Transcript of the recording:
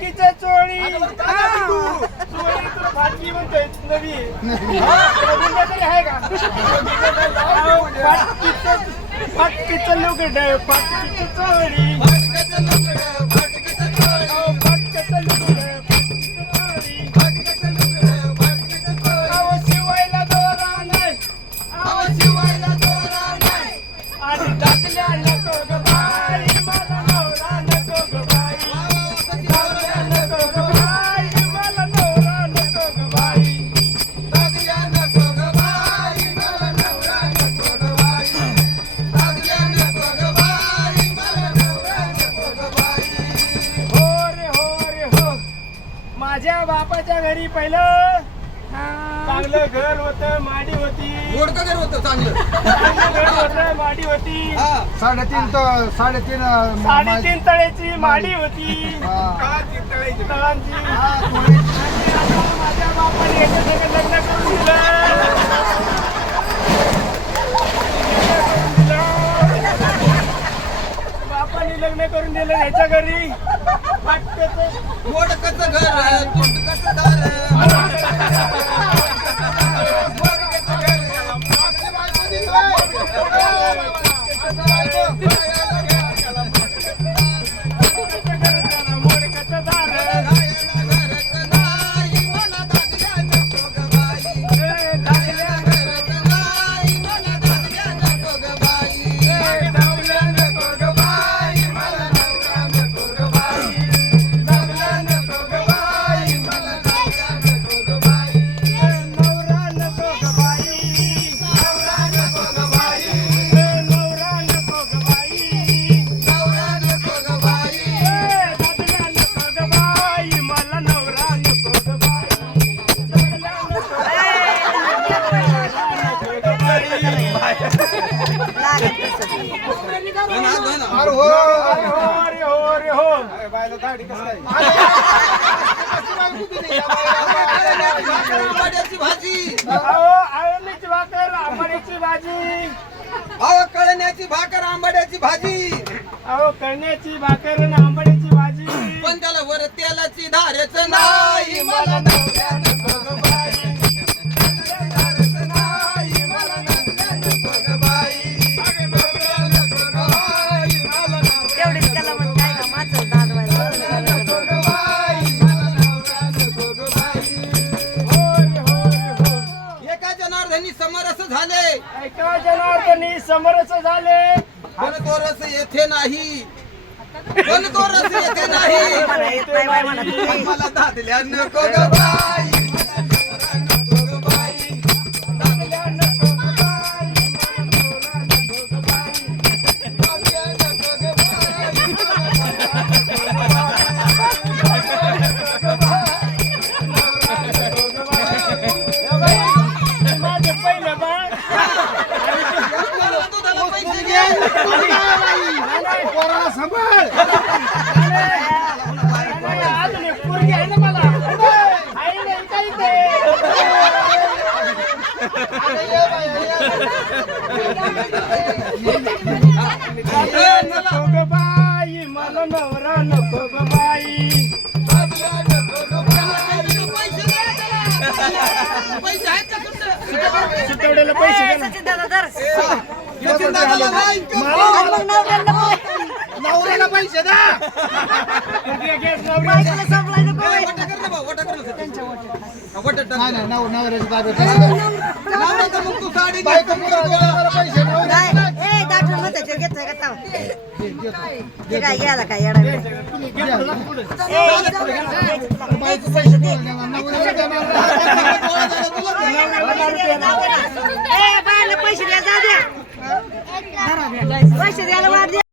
फाटकीच्या चोळी चोळी तुला फाटकी म्हणतोय नवी रवींद्र तरी आहे का फाटकीचं लुगड फाटकीची चोळी फाटकीचं लुगड फाटकीचं चोळी अहो शिवायला दोरा नाही आणि टाकल्या नको ग बाई मला नवरा नको ग बाई टाकल्या नको ग बाई मला नवरा नको ग बाई टाकल्या नको ग बाई मला नवरा नको ग बाई टाकल्या नको ग बाई मला नवरा नको ग बाई हो रे हो माझ्या बापाच्या घरी पहिलं चांगलं घर होतं माडी होती मोडकं घर होतं चांगलं घर होतं माडी होती साडेतीन साडेतीन तळ्याची माडी होती तळांची माझ्या बापाने याच्यासंग लग्न करून दिलं बापाने लग्न करून दिलं याच्या घरी मोडकचं घर तुटकचं दार कळण्याची भाकर आंबाड्याची भाजी अहो कळण्याची भाकर आणि आंबाड्याची भाजी पण त्याला वर तेलाची धारेच नाही मला नवऱ्या नको ग बाई एका जनार्दनी समरस झाले पण तो रस येथे नाही पण तो रस येथे नाही मला दादल्या नको ग बाई बाई मला नवरा नको ग बाई सुटवड्याला पैसे नवऱ्याला पैसे द्या घ्यायला काय पैसे द्या पैसे द्यायला